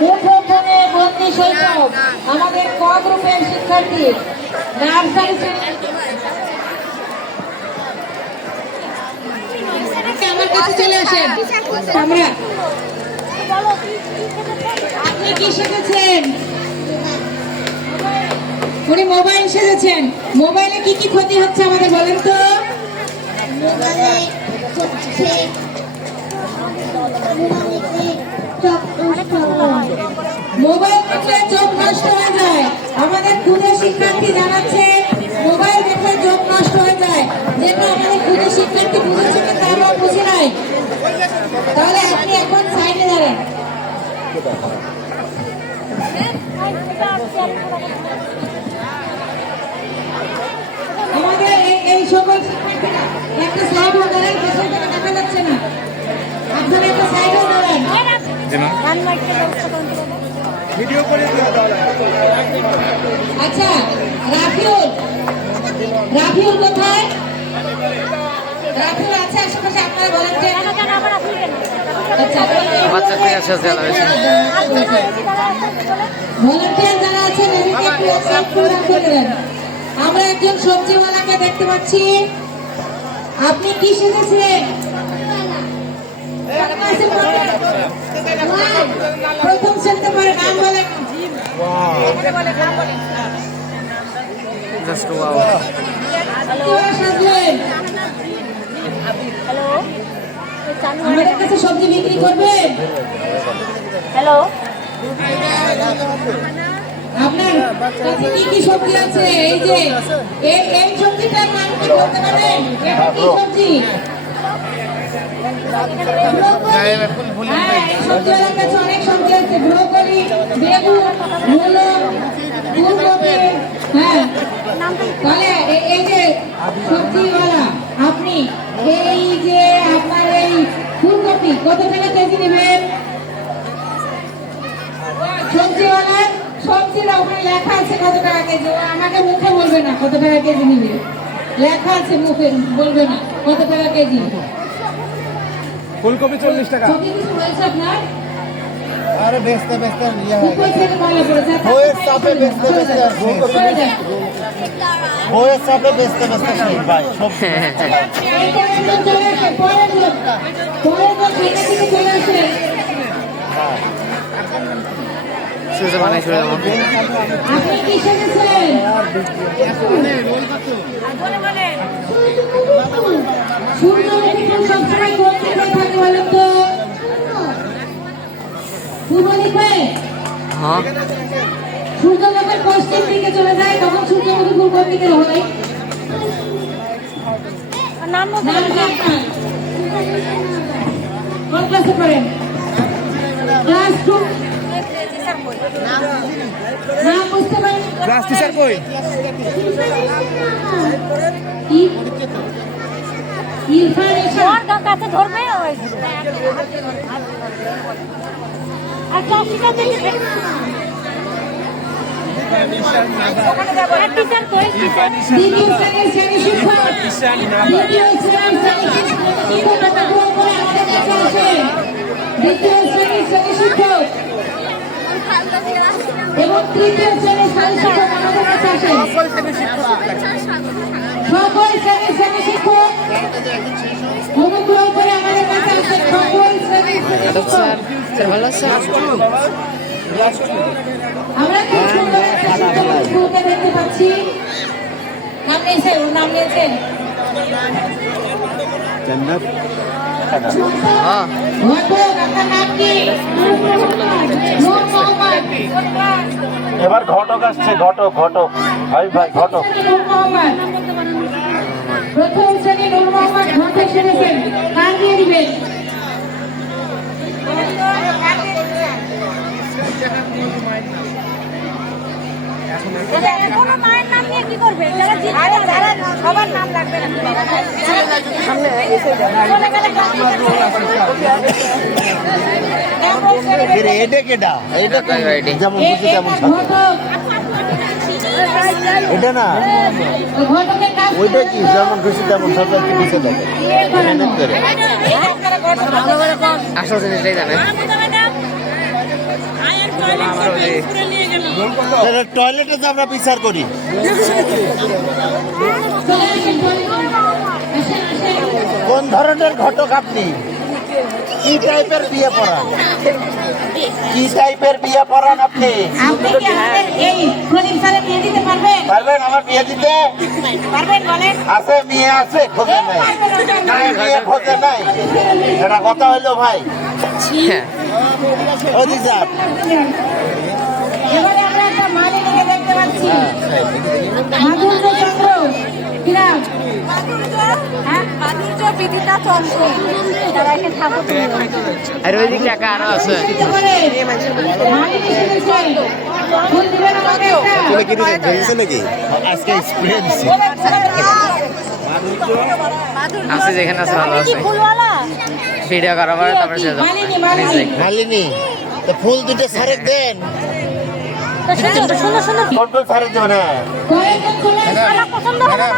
মুঠোফোনে বন্দি শৈশব আমাদের ক গ্রুপের শিক্ষার্থী নার্সারি আমার কাছে চলে আসেন। আমরা আপনি কি শিখেছেন? উনি মোবাইল সেজেছেন। মোবাইলে কি কি ক্ষতি হচ্ছে আমাদের বলেন তো? মোবাইল দেখলে চোখ নষ্ট হয়ে যায়। আমাদের ক্ষুদে শিক্ষার্থী জানাচ্ছে মোবাইল দেখলে চোখ নষ্ট হয়ে যায়। যেটা আমাদের ক্ষুদে শিক্ষার্থী বুঝেছে কিন্তু আমরা বুঝি নাই। তাহলে আপনি এখন সাইডে দাঁড়ান। আমাদের এই সকল শিক্ষার্থীরা একটা সাইড হয়ে দাঁড়ান, পেছনে দেখা যাচ্ছে না। আপনারা একটা সাইড হয়ে দাঁড়ান। আচ্ছা, রাফিউল কোথায়? রাফিউল আছে আশেপাশে? আপনারা বলেন যে ভলান্টিয়ার যারা আছেন আমরা একজন সবজিওয়ালাকে দেখতে পাচ্ছি। আপনি কি শিখেছিলেন? প্রথম শ্রেণীতে পড়ে, নাম বলেন। আমাদের কাছে সবজি বিক্রি করবেন? হ্যালো, আপনার কাছে কি কি সবজি আছে? এই যে এই সবজিটার নাম কি বলতে পারেন? এটা কি সবজি? সবজিওয়ালার কাছে অনেক সবজি আছে। ব্রোকলি, বেগুন, মূলো, ফুলকপি। হ্যাঁ, তাহলে এই যে সবজিওয়ালা আপনি, এই যে আপনার এই ফুলকপি কত টাকা কেজি নেবেন? সবজিওয়ালা সবজির ওখানে লেখা আছে কত টাকা কেজি। আমাকে মুখে বলবে না কত টাকা কেজি নিবে, লেখা আছে মুখে বলবে না কত টাকা কেজি। ফুলকপি 40 টাকা। সবজি কিছু হয়েছে আপনার? আরে বেচতে বেচতে ইয়া হয়। উপর থেকে মালা পড়েছে। বইয়ের চাপে বেচতে বেচতে বইয়ের চাপে বেচতে বেচতে সেই ভাই সব পরের লোক খাইতে থেকে চলে আসে। সুজা বানাই ছড়ে দাও। আপনি কি শিখেছেন? সূর্য উঠে সবসময় কোন দিকে থাকে বলেন তো? পূর্ব দিকে। হ্যাঁ, সূর্য যখন পশ্চিম দিকে চলে যায় তখন সূর্যমুখী ফুল কোন দিকে হয়? নাম কি আপনার? কোন ক্লাসে পড়েন? ক্লাস 2। নাম বুঝতে পারেন? ক্লাস টিচার কই? ইরফান এশার কাছে ধরবে ওই আর টপিকটা দেখে টিচার কই? টিচার দ্বিতীয় শ্রেণীর শ্রেণী শিক্ষক, দ্বিতীয় শ্রেণীর শ্রেণী শিক্ষক দ্বিতীয় শ্রেণীর শ্রেণী শিক্ষক এবং তৃতীয় শ্রেণীর শ্রেণী শিক্ষক আমাদের কাছে আসেন। সকল শ্রেণীর শ্রেণী শিক্ষক অনুগ্রহ করে আমাদের কাছে আসেন। সকল শ্রেণীর শ্রেণী শিক্ষক। আমরা খুব সুন্দর একটা স্কুলকে দেখতে পাচ্ছি। নাম নিয়েছেন? ওর নাম নিয়েছেন? আপনার নাম কি? নূর মোহাম্মদ। এবার ঘটক আসছে, ঘটক ঘটক ভাই ভাই ঘটক। নূর মোহাম্মদ, প্রথম শ্রেণী নূর মোহাম্মদ ঘটক সেরেছেন। কার দিয়ে দিবেন? এখনো মায়ের নাম নিয়ে কি করবে? যারা সবার নাম লাগবে না। এটা কেডা? এটা যেমন খুশি তেমন এটা না, ওইটা কি যেমন খুশি তেমন সরকার কি দিচ্ছে দেখে আসল জিনিসটাই জানে। রোদে টয়লেটে তো আমরা বিচার করি। চলে আসেন toilet-এ। আসেন, আসেন। কোন ধরনের ঘটক আপনি? কি টাইপের বিয়ে পড়ান? কি টাইপের বিয়ে পড়ান আপনি? আপনি কি আমাদের এই প্রদীপ স্যারের বিয়ে দিতে পারবেন? পারবেন আমার বিয়ে দিতে? পারবেন বলেন? আছে মেয়ে আছে, খোঁজে নাই। নাই মেয়ে খোঁজে নাই, এটা কথা হইলো ভাই। হ্যাঁ ওদি স্যার এবারে আমরা একটা মালিনীকে দেখতে পাচ্ছি। মাধুর্য চন্দ্র কিরাম। হ্যাঁ মাধুর্য বিদিতা চন্দ্র তারা এখানে ঠাকুর আর ওই দিকটা একা আরো আছে দিতে পারে। মালিনী শুনেছে। ফুল দিবেন আমাকে একটা? নাকি আজকে স্প্রে দিছি। আছে যেখানে আছে ভালো কি আছে ফুলওয়ালা ভিডিও করার পরে তারপরে সে মালিনী, মালিনী। মালিনী তো ফুল দুটো সারে দেন। তো সুন্দর সুন্দর কোন কোন সারে দেবেন? কয়েকজন চলে আসেন। আমার পছন্দ হবে না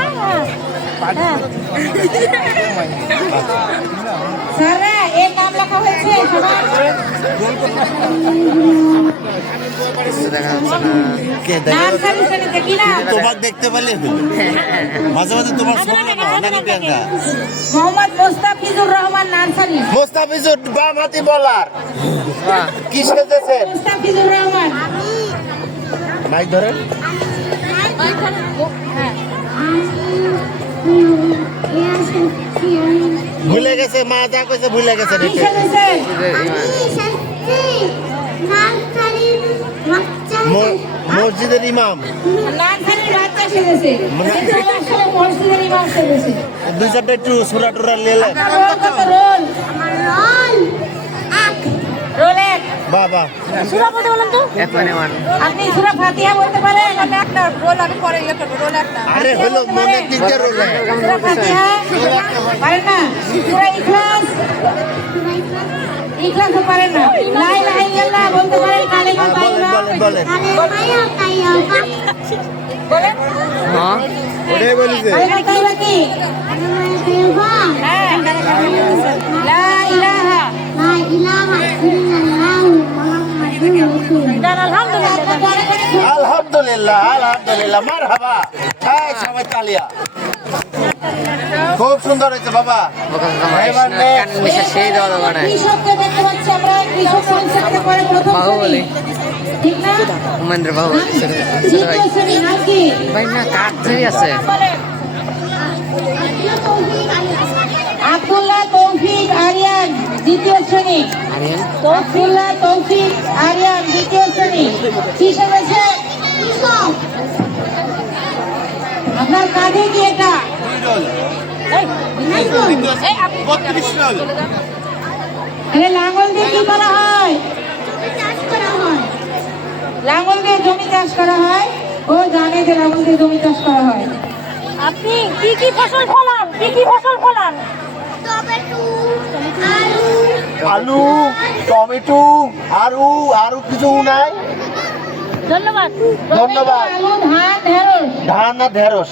হ্যাঁ স্যাররা এর নাম লেখা হয়েছে সবার? দেখা যাচ্ছে না কে নাম সাজেশনে দেখি না। তোমার দেখতে পেলে হলো। মাঝে মাঝে তোমার শোনা না নাকি কেনটা? মোহাম্মদ মোস্তাফিজুর রহমান নার্সারি। মোস্তাফিজুর বাম হাতি বলার বাহ, কি সেজেছেন? মোস্তাফিজুর রহমান। মাইক ধরেন। ভুলে গেছে মা যা কইছে ভুলে গেছে কি সেজেছে? মসজিদের ইমাম নার্সারির বাচ্চা সেজেছে। মানে- কিন্তু আসলে মসজিদের ইমাম সেজেছে। দুই চারটা একটু সুরা টুরা লেলে আপনার রোল কত রোল? রোল এক। বাবা সুরা বলতে বলেন তো এক মানে ওয়ান আপনি সূরা ফাতিহা বলতে পারেন? একটা রোল আমি পরে ইয়ে করবো রোল একটা আরে হলো মনের দিক দিয়ে রোলে সূরা ফাতিহা পারেন না? সূরা ইখলাস? ইখলাসও পারেন না? লা ইলাহা ইল্লাল্লাহ বলতে পারেন? কালিমা বলেন তাইয়্যিবা? বলেন বলেন। হ্যাঁ ওটাই বলিছে কালিমা তাইয়্যিবা কি? হ্যাঁ। লা ইলাহা। আলহামদুলিল্লাহ আলহামদুলিল্লাহ আলহামদুলিল্লাহ মারহাবা হ্যাঁ সবাই তালিয়া খুব সুন্দর হয়েছে বাবা কান মিশে সেই দেওয়া দোকানে কৃষককে দেখতে পাচ্ছি আমরা। কৃষক পরিচয়টা করে প্রথম বাহুবলী। শ্রেণী। ঠিক না? উমেন্দ্র বাবু দ্বিতীয় শ্রেণী নাম কি? ভাই না কাঠ ধরে আছে আব্দুল্লাহ তৌফিক আরিয়ান দ্বিতীয় শ্রেণী। আরিয়ান আব্দুল্লাহ তৌফিক আরিয়ান দ্বিতীয় শ্রেণী। কি সেজেছে? আপনার কাঁধে কি এটা? আরে লাঙ্গল দিয়ে কি করা হয়? লাঙ্গল দিয়ে জমি চাষ করা হয়। ও জানে যে লাঙ্গল দিয়ে জমি চাষ করা হয়। আপনি কি ফসল ফলান কি ফসল ফলান আলু টমেটো আরু আরু কিছু নাই ধন্যবাদ ধন্যবাদ আলু, ধান, ঢেঁড়স। ধান না ঢেঁড়স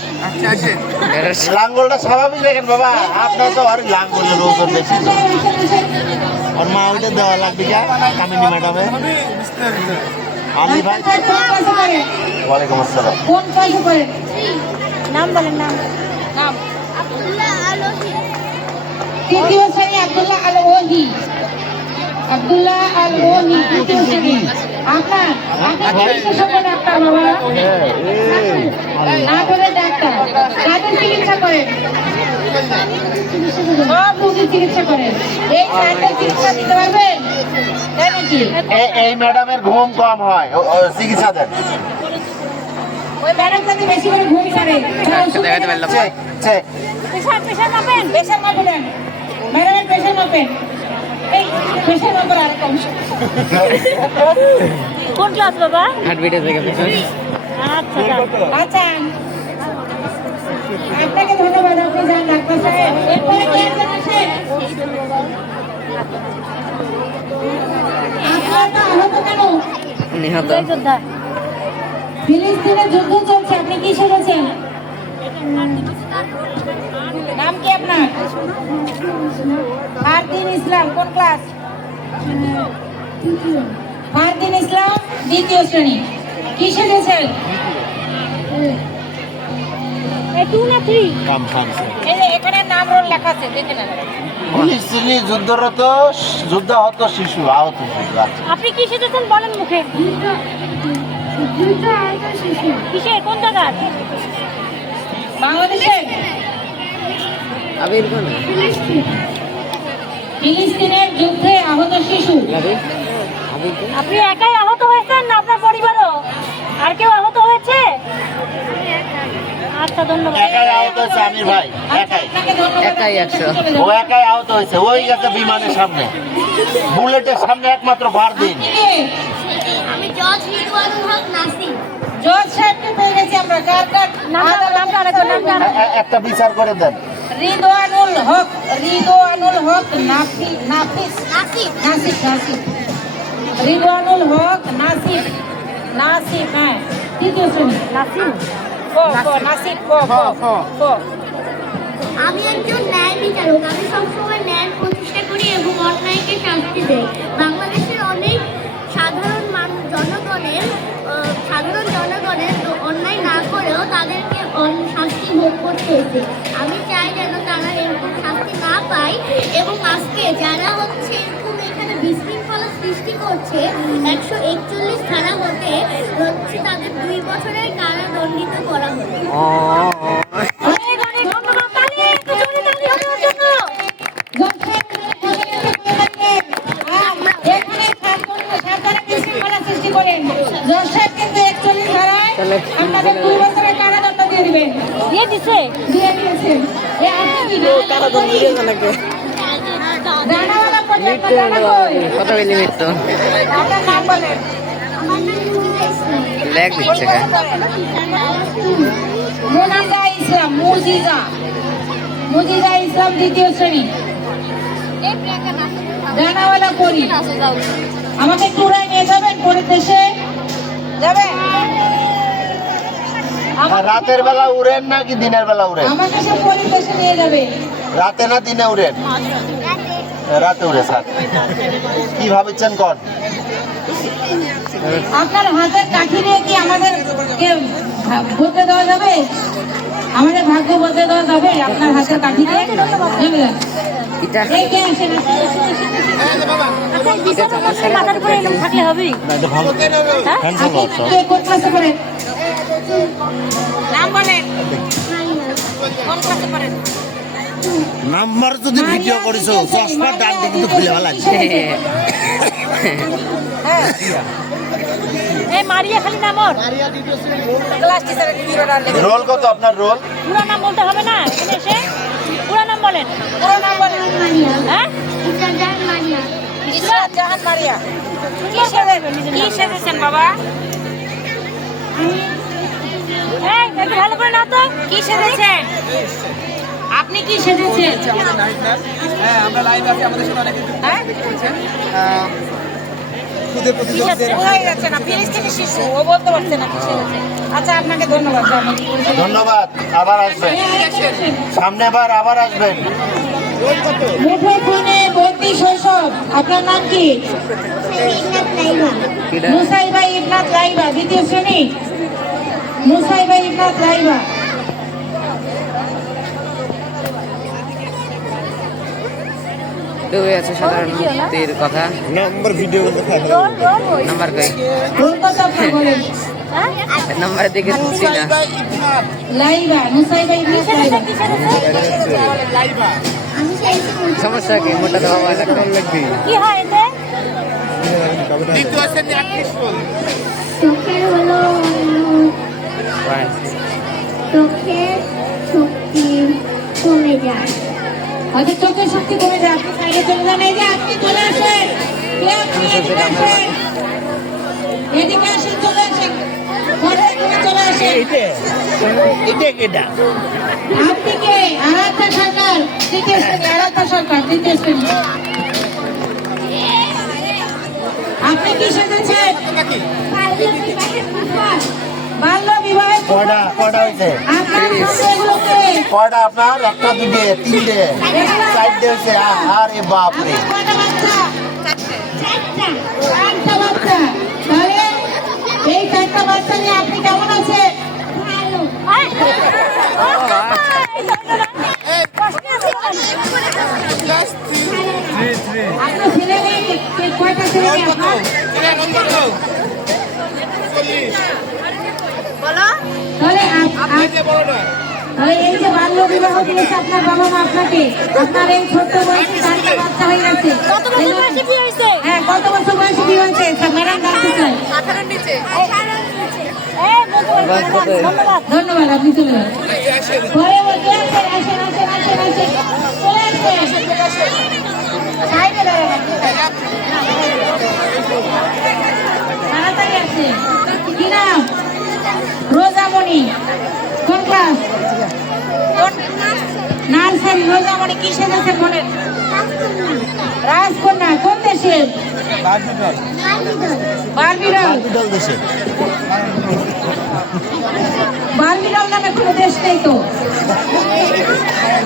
লাঙ্গলটা স্বাভাবিক দেখেন বাবা আপনার তো আর লাঙ্গলের ওজন বেশি তো। আর মা ওইটা দেওয়া লাগবে যা কামিনী ম্যাডামে আলি ভাই কোন ক্লাসে পড়েন? ওয়ালাইকুম আসসালাম কোন ক্লাসে পড়েন? নাম বলেন নাম নাম? তৃতীয় শ্রেণী আব্দুল্লাহ আল ওহি। আব্দুল্লাহ আল ওহি তৃতীয় শ্রেণী। আপনার আপনি বিশেষজ্ঞ ডাক্তার বাবা। নাটোরের ডাক্তার। কাদের চিকিৎসা করেন? সব রোগীর চিকিৎসা করেন। এই চারটা চিকিৎসা দিতে পারবেন? তাই নাকি? এই ম্যাডামের ঘুম কম হয় ও চিকিৎসা দেন ওই ম্যাডাম যদি বেশি করে ঘুম করে দেখাতে পারলাম চেক চেক পেশার মাপেন প্রেশার মাপেন। ম্যাডামের প্রেশার মাপেন। এই প্রেশার মাপার আরেকটা অংশ। কোন ক্লাস বাবা হার্ট ভিডিও থেকে আচ্ছা যান। আচ্ছা আপনাকে ধন্যবাদ। আপনি যান ডাক্তার সাহেব। এরপরে কে একজন আছেন? আপনারা আহত কেন? নিহত জয় যোদ্ধা ফিলিস্তিনে যুদ্ধ চলছে। আপনি কি সেরেছেন? নাম কি আপনার? ফারদিন ইসলাম। কোন ক্লাস? ফারদিন ইসলাম দ্বিতীয় শ্রেণী। কি সেজেছেন? টু না থ্রি? কাম খামছে এই যে এখানে নাম রোল লেখা আছে, দেখে নেন। ফিলিস্তিনি যুদ্ধাহত শিশু আহত শিশু আচ্ছা। আপনি কি সেজেছেন বলেন মুখে। কিসে, কোন জায়গার? বাংলাদেশের আবির কোন ফিলিস্তিনের যুদ্ধে আহত শিশু। আবির কোন আপনি একাই আহত হয়েছেন না আপনার পরিবারও আর কেউ আহত হয়েছে? আচ্ছা, ধন্যবাদ। একাই আহত হয়েছে আমির ভাই, একাই আপনাকে ধন্যবাদ। একাই 100 ও একাই আহত হয়েছে, ওই গেছে বিমানের সামনে, বুলেটের সামনে একমাত্র ফারদিন। আপনি কে? আমি জজ রিদওয়ানুল হক নাসিম। জজ সাহেবকে পেয়ে গেছি আমরা। কার কার নামটা আরেকবার নাম। একটা বিচার করে দেন। রিদওয়ানুল হক নাফিস নাসিফ নাসিফ রিদওয়ানুল হক নাসিফ হ্যাঁ তৃতীয় শ্রেণী। নাসিম। নাসিফ আমি একজন ন্যায় বিচারক। আমি সবসময় ন্যায় প্রতিষ্ঠা করি এবং অন্যায়কে শাস্তি দেই। বাংলাদেশের অনেক সাধারণ জনগণের অন্যায় না করেও তাদেরকে শাস্তি ভোগ করতে হয়েছে। আমি চাই যেন তারা এরকম শাস্তি না পায় এবং আজকে যারা হচ্ছে এরকম এখানে বিশৃঙ্খলা সৃষ্টি করছে 141 ধারা হতে হচ্ছে তাদের 2 বছরের কারাদণ্ডিত করা হবে। অনেক অনেক ধন্যবাদ। তালি, একটু জোরে তালি হবে ওর জন্য। এখানে সাবধানে বিশৃঙ্খলা সৃষ্টি করেন। জজ সাহেব কিন্তু 41 ধারায় আপনাদের 2 বছরের কারাদণ্ড দিয়ে দিবেন। দিয়ে দিছে। দিয়ে দিয়েছেন। আপনি কি জানাওয়ালা পর্যন্ত জানা কই? কত মিলিমিটার তো আপনার নাম বলেন। আমার নাম মুজিবা ইসলাম। ল্যাগ দিচ্ছে কেন? মুজিজা ইসলাম দ্বিতীয় শ্রেণী। জানাওয়ালা পরি। আমাকে টুরায় নিয়ে যাবেন পরের দেশে যাবেন? রাতের বেলা উড়েন নাকি দিনের বেলা উড়েন? আমাকে সে পরের দেশে নিয়ে যাবে। রাতে না দিনে উড়েন? রাতে উড়ে স্যার, কি ভাবছেন কন? আপনার হাতের কাঠি দিয়ে কি আমাদেরকে বদলে দেওয়া যাবে? আমাদের ভাগ্য বদলে দেওয়া যাবে আপনার হাতের কাঠি দিয়ে? যাবে না। এটা এই কে আসেন? আচ্ছা, এই বিচার অবশ্যই মাথার উপরে এরকম থাকলে হবেই। আপনি কে কোন ক্লাসে পড়েন? নাম বলেন। কোন ক্লাসে পড়েন? নাম্বার যদি ভিডিও করিছো চশমা ডান দিকে কিন্তু খুলে ভালো লাগছে। এই মারিয়া খালি নাম ওর। ক্লাস টিচারের ভিডিওটা লেখেন। রোল কত আপনার রোল? পুরো নাম বলতে হবে না এখানে এসে। পুরো নাম বলেন। পুরো নাম বলেন। মারিয়া। হ্যাঁ? ইসরাত জাহান মারিয়া। ইসরাত জাহান মারিয়া। কি সেজেছেন বাবা? এই একটু ভালো করে নাও তো। কি সেজেছেন? আপনি কি সেজেছেন? হ্যাঁ, আমরা লাইভ আছি, আমাদের সাথে অনেকে যুক্ত হ্যাঁ? হয়েছেন। খুদে প্রতিযোগীদের হয়ে যাচ্ছে না, ফিলিস্তিনি শিশু, ও বলতে পারছে না কি সেজেছে। আচ্ছা, আপনাকে ধন্যবাদ জানাই। ধন্যবাদ, আবার আসবেন সামনে, আবার আসবেন। মুঠোফোনে বন্দি শৈশব। আপনার নাম কি? কিরা মুসাইবা ইবনাত লাইবা দ্বিতীয় শ্রেণী। মুসাইবা ইবনাত লাইবা। ডুবে আছে সাধারণ মুক্তির কথা। নাম্বার ভিডিও রোল রোল ওই। নাম্বার কই? কলকাতা আপনার বলেন। হ্যাঁ? নাম্বার দিকে দিচ্ছি না। লাইবা, মুসাইবা ইবনাত লাইবা। কি সেজেছে? আমি চাইছি সমস্যা কি? মোটা তো হওয়া লাগবে। কি হয় এতে? চোখের হলো চোখের শক্তি কমে যায়। হয়তো চোখের শক্তি কমে যায়। আপনি সাইডে চলে যান। এই যে আপনি চলে আসেন। কে আপনি? এদিকে আসেন। এদিকে আসেন, চলে আসেন। ঘরের এখানে চলে আসেন। আপনি কে? আরাধ্যা সরকার তৃতীয় শ্রেণী। আরাধ্যা সরকার তৃতীয় শ্রেণী। আপনি কি সেজেছেন? বাল্য বিবাহের কয়টা হয়েছে? আপনার কাছে এগুলোকে কয়টা আপনার? একটা, দুটে, তিনটে, চারটে হয়েছে। আরে বাপ রে, আপনার কয়টা বাচ্চা? চারটা বাচ্চা। তাহলে আপনি কেমন আছেন? আপনার ছেলে মেয়ে কয়টা ছেলে মেয়ে আপনার? তাহলে তাহলে এই যে বাল্য বিবাহ দিয়েছে আপনার বাবা মা আপনাকে, আপনার এই ছোট্ট বয়সে 4টা বাচ্চা হয়ে গেছে। কত বছর বয়সে বিয়ে হয়েছে? হ্যাঁ, কত বছর বয়সে বিয়ে হয়েছে? ম্যাডাম জানতে চাই। 18 নিচে। ধন্যবাদ। ধন্যবাদ, আপনি চলে যান। পরে বলতে আসেন, আসেন, আসেন, আসেন, আসেন। চলে আসবেন। সাইডে দাঁড়ান আপনি। তাড়াতাড়ি আসেন। কি নাম? রোজামণি। কোন ক্লাস? নার্সারি। রোজামণি কি সেজেছে বলেন? রাজকন্যা। কোন দেশের? বারবিডল। দল দেশে বারবিডল নামে কোনো দেশ নেই তো।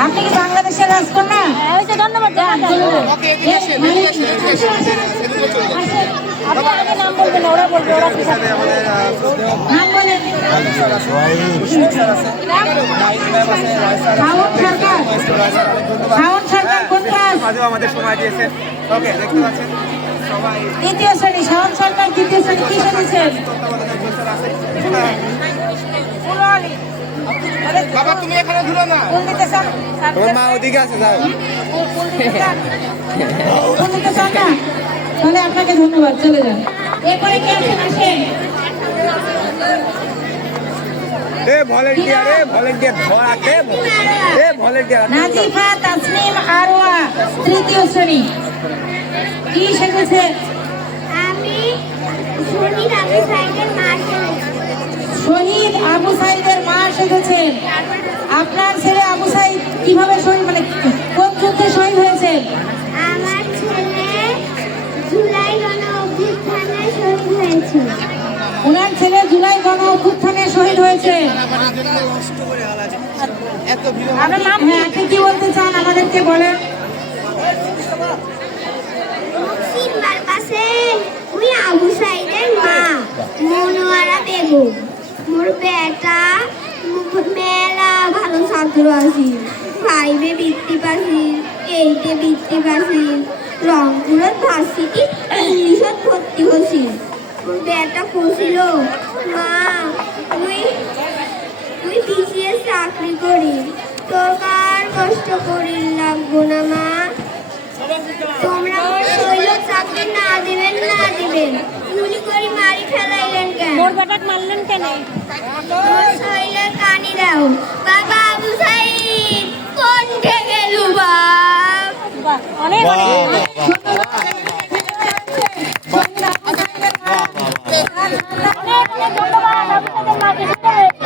আপনি কি বাংলাদেশের রাজকন্যা? ধন্যবাদ। আপনি আগে নাম বলবেন, ওরা বলবে, ওরা কি জানে? নাম বলেন। শাওন সরকার। শাওন সরকার কোন ক্লাস? মাঝেও আমাদের সময় দিয়েছেন। ওকে, দেখতে পাচ্ছেন সবাই। দ্বিতীয় শ্রেণী। শাওন সরকার দ্বিতীয় শ্রেণী। কি শুনেছেন? বাবা তুমি এখানে ধুলো না। কোন দিতে চান? তোমার মা ওদিকে আছে, যাও। কোন দিতে চান না? তাহলে আপনাকে ধন্যবাদ, চলে যান। এরপরে কে আছেন? আসেন। ভলেন্টিয়ার ঘর আছে। ভলেন্টিয়ার নাজিফা তাসনিম আরওয়া তৃতীয় শ্রেণী। কি শিখেছে? আমি শহীদ আবু সাইদের মা ছেলে। শহীদ আবু সাইদের মা শিখেছেন। আপনার ছেলে আবু সাইদ কিভাবে শহীদ, মানে কোন যুদ্ধে শহীদ হয়েছে? আমার ছেলে জুলাই গণ অভ্যুত্থানে শহীদ হয়েছে। ওনার ছেলে জুলাই গণ অভ্যুত্থানে শহীদ হয়েছে। আপনার নাম? হ্যাঁ, আপনি কি বলতে চান আমাদেরকে বলেন। সিনবার পাশে ওই আবু সাইদের মা মনোয়ারা বেগম। মোর বেটা মেলা ভালো ছাত্র আছি। 5-এ বৃত্তি পাছি, 8-এ বৃত্তি পাছি, রংপুরের ভার্সিটি ইংলিশত ভর্তি হয়েছি। মোর বেটা কছিল, মা তুই বিসিএস চাকরি করি, তোর কার কষ্ট করি লাগবো না মা। তোমরা আমার শৈল চাকরি না দিবেন গুলি করে মারি ফেলাইলেন কেন? মোর বেটাক মারলেন কেন? মোর শৈলের কানি দাও। বাবা আবু সাইদ কোনকে গেল বাপ? অনেক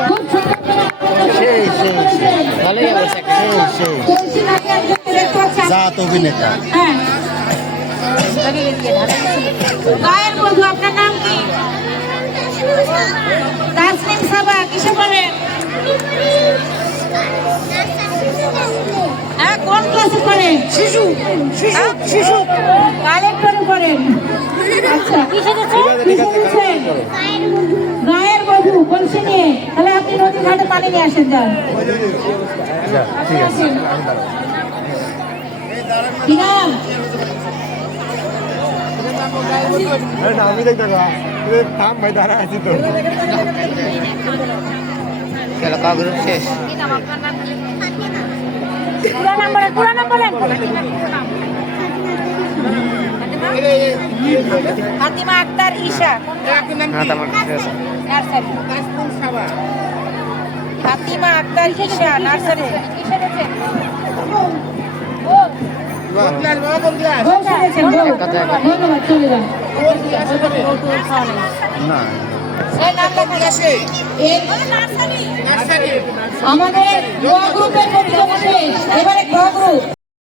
খুব সুন্দর করে ভালোই অবস্থা। জাত অভিনেতা হ্যাঁ। গায়ের বধূ। আপনার নাম কি? তাসনিম সাবা। কিসে পড়েন? হ্যাঁ, কোন ক্লাসে পড়েন? শিশু। কালেক্টরে পড়েন। আচ্ছা, কি শিখেছেন? গায়ের বধূ কলসি নিয়ে। তাহলে আপনি নদীর ঘাটে পানি নিয়ে আসেন, যান। ঠিক আছে। কি নাম? আমি দেখতে থাম ভাই, দাঁড়া আছি তো। গেল কাগজ শেষ। পুরা নাম বলেন। ফাতিমা আক্তার ঈশা। হ্যাঁ, তোমার ঠিক আছে। নার্সারি। ফাতিমা আক্তার ঈশা নার্সারি। কি শিখেছে? ধন্যবাদ, চলে যান। না আমাদের গ গ্রুপের পরীক্ষা শেষ। এবারে গ গ্রুপ।